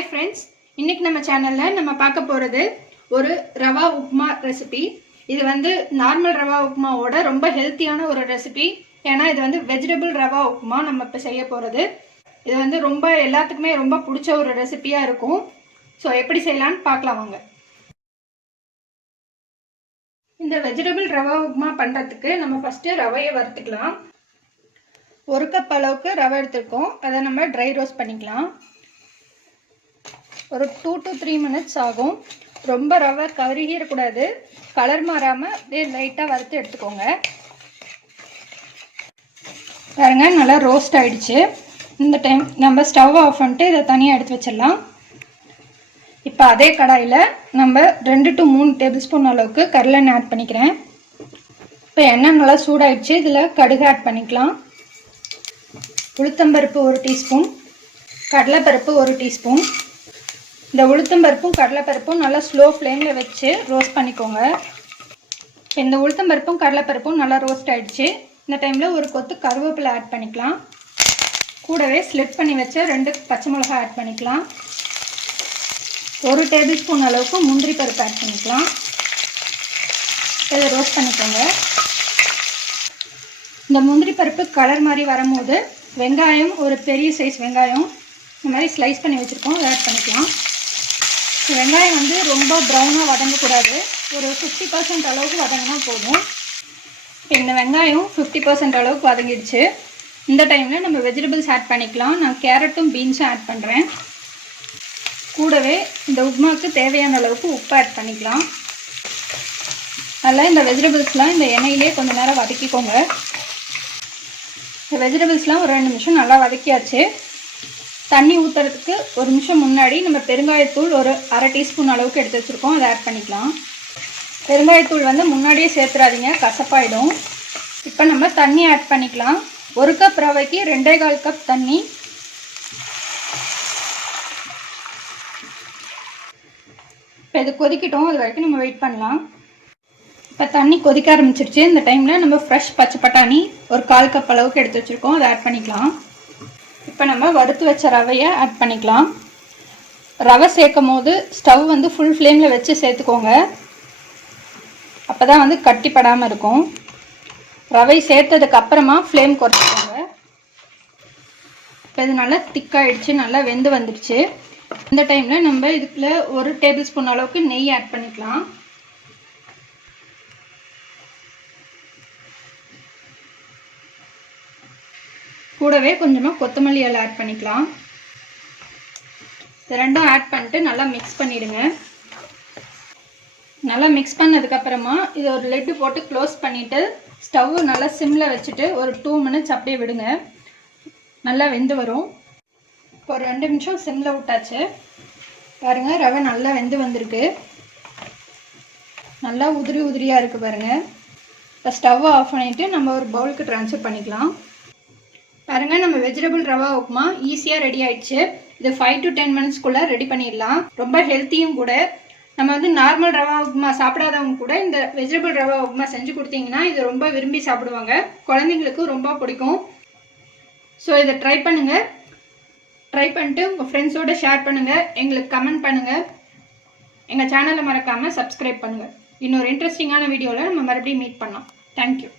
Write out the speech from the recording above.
Hi friends, இன்னைக்கு நம்ம சேனல்ல நம்ம பார்க்க போறது ஒரு ரவா உப்மா ரெசிபி. இது வந்து நார்மல் ரவா உப்மாவோட ரொம்ப ஹெல்த்தியான ஒரு ரெசிபி. ஏன்னா இது வந்து வெஜிடபிள் ரவா உப்மா நம்ம இப்ப செய்ய போறது. இது வந்து ரொம்ப எல்லாத்துக்குமே ரொம்ப பிடிச்ச ஒரு ரெசிபியா இருக்கும். சோ எப்படி செய்யலாம்னு பார்க்கலாம் வாங்க. இந்த வெஜிடபிள் ரவா உப்மா பண்றதுக்கு நம்ம ஃபர்ஸ்ட் ரவையை வறுத்துக்கலாம். 1 கப் அளவுக்கு ரவை எடுத்துக்கோம். அதை நம்ம ட்ரை ரோஸ்ட் பண்ணிக்கலாம். ஒரு 2 to 3 minutes ஆகும். ரொம்ப ரவை கருகிடக்கூடாது, கலர் மாறாமல் அப்படியே லைட்டாக வறுத்து எடுத்துக்கோங்க. பாருங்க நல்லா ரோஸ்ட் ஆகிடுச்சு. இந்த டைம் நம்ம ஸ்டவ் ஆஃப் பண்ணிட்டு இதை தனியாக எடுத்து வச்சிடலாம். இப்போ அதே கடாயில் நம்ம 2 to 3 டேபிள் ஸ்பூன் அளவுக்கு கடலெண்ணெய் ஆட் பண்ணிக்கிறேன். இப்போ எண்ணெய் நல்லா சூடாயிடுச்சு. இதில் கடுகு ஆட் பண்ணிக்கலாம். உளுத்தம்பருப்பு 1 டீஸ்பூன், கடலைப்பருப்பு 1 டீஸ்பூன். இந்த உளுத்தம்பருப்பும் கடலைப்பருப்பும் நல்லா ஸ்லோ ஃப்ளேமில் வச்சு ரோஸ்ட் பண்ணிக்கோங்க. இந்த உளுத்தம்பருப்பும் கடலைப்பருப்பும் நல்லா ரோஸ்ட் ஆகிடுச்சு. இந்த டைமில் ஒரு கொத்து கருவேப்பிலை ஆட் பண்ணிக்கலாம். கூடவே ஸ்லிட் பண்ணி வச்ச 2 பச்சை மிளகாய் ஆட் பண்ணிக்கலாம். 1 டேபிள் ஸ்பூன் அளவுக்கு முந்திரி பருப்பு ஆட் பண்ணிக்கலாம். இதை ரோஸ்ட் பண்ணிக்கோங்க. இந்த முந்திரி பருப்பு கலர் மாதிரி வரும்போது வெங்காயம், ஒரு பெரிய சைஸ் வெங்காயம் இந்த மாதிரி ஸ்லைஸ் பண்ணி வச்சுருக்கோம், அதை ஆட் பண்ணிக்கலாம். வெங்காயம் வந்து ரொம்ப ப்ரௌனாக வதங்கக்கூடாது, ஒரு 50% அளவுக்கு வதங்கினா போதும். இந்த வெங்காயம் 50% அளவுக்கு வதங்கிடுச்சு. இந்த டைமில் நம்ம வெஜிடபிள்ஸ் ஆட் பண்ணிக்கலாம். நான் கேரட்டும் பீன்ஸும் ஆட் பண்ணுறேன். கூடவே இந்த உப்மாவுக்கு தேவையான அளவுக்கு உப்பு ஆட் பண்ணிக்கலாம். அதில் இந்த வெஜிடபிள்ஸ்லாம் இந்த எண்ணெயிலே கொஞ்சம் நேரம் வதக்கிக்கோங்க. இந்த வெஜிடபிள்ஸ்லாம் ஒரு 2 நிமிஷம் நல்லா வதக்கியாச்சு. தண்ணி ஊற்றுறதுக்கு 1 நிமிஷம் முன்னாடி நம்ம பெருங்காயத்தூள் ஒரு 1/2 டீஸ்பூன் அளவுக்கு எடுத்து வச்சுருக்கோம், அதை ஆட் பண்ணிக்கலாம். பெருங்காயத்தூள் வந்து முன்னாடியே சேர்த்துறாதீங்க, கசப்பாயிடும். இப்போ நம்ம தண்ணி ஆட் பண்ணிக்கலாம். 1 கப் ரவைக்கு 2.25 கப் தண்ணி. இப்போ இது கொதிக்கட்டும், அது வரைக்கும் நம்ம வெயிட் பண்ணலாம். இப்போ தண்ணி கொதிக்க ஆரம்பிச்சிருச்சு. இந்த டைமில் நம்ம ஃப்ரெஷ் பச்சை பட்டாணி ஒரு 1/4 கப் அளவுக்கு எடுத்து வச்சுருக்கோம், அதை ஆட் பண்ணிக்கலாம். இப்போ நம்ம வறுத்து வச்ச ரவையை ஆட் பண்ணிக்கலாம். ரவை சேர்க்கும் போது ஸ்டவ் வந்து ஃபுல் ஃப்ளேமில் வச்சு சேர்த்துக்கோங்க, அப்போ தான் வந்து கட்டிப்படாமல் இருக்கும். ரவை சேர்த்ததுக்கு அப்புறமா ஃப்ளேம் குறைச்சிக்கோங்க. இப்போ இது நல்லா திக்காயிடுச்சு, நல்லா வெந்து வந்துடுச்சு. இந்த டைமில் நம்ம இதுக்குள்ள 1 டேபிள் ஸ்பூன் அளவுக்கு நெய் ஆட் பண்ணிக்கலாம். கூடவே கொஞ்சமாக கொத்தமல்லி இலை ஆட் பண்ணிக்கலாம். இது ரெண்டும் ஆட் பண்ணிட்டு நல்லா மிக்ஸ் பண்ணிவிடுங்க. நல்லா மிக்ஸ் பண்ணதுக்கப்புறமா இது ஒரு லிட்டு போட்டு க்ளோஸ் பண்ணிவிட்டு ஸ்டவ் நல்லா சிம்மில் வச்சுட்டு ஒரு 2 மினிட்ஸ் அப்படியே விடுங்க. நல்லா வெந்து வரும். ஒரு 2 நிமிஷம் சிம்மில் விட்டாச்சு. பாருங்கள் ரவை நல்லா வெந்து வந்திருக்கு. நல்லா உதிரி உதிரியாக இருக்குது பாருங்கள். இப்போ ஸ்டவ்வை ஆஃப் பண்ணிவிட்டு நம்ம ஒரு பவுலுக்கு ட்ரான்ஸ்ஃபர் பண்ணிக்கலாம். பாருங்க நம்ம வெஜிடபிள் ரவா உப்மா ஈஸியாக ரெடி ஆயிடுச்சு. இது 5 to 10 மினிட்ஸ்க்குள்ளே ரெடி பண்ணிடலாம். ரொம்ப ஹெல்த்தியும் கூட. நம்ம வந்து நார்மல் ரவா உப்மா சாப்பிடாதவங்க கூட இந்த வெஜிடபிள் ரவா உப்மா செஞ்சு கொடுத்தீங்கன்னா இது ரொம்ப விரும்பி சாப்பிடுவாங்க. குழந்தைங்களுக்கும் ரொம்ப பிடிக்கும். ஸோ இதை ட்ரை பண்ணுங்கள். ட்ரை பண்ணிட்டு உங்கள் ஃப்ரெண்ட்ஸோடு ஷேர் பண்ணுங்கள், எங்களுக்கு கமெண்ட் பண்ணுங்கள். எங்கள் சேனலை மறக்காமல் சப்ஸ்கிரைப் பண்ணுங்கள். இன்னொரு இன்ட்ரெஸ்டிங்கான வீடியோவில் நம்ம மறுபடியும் மீட் பண்ணலாம். தேங்க்யூ.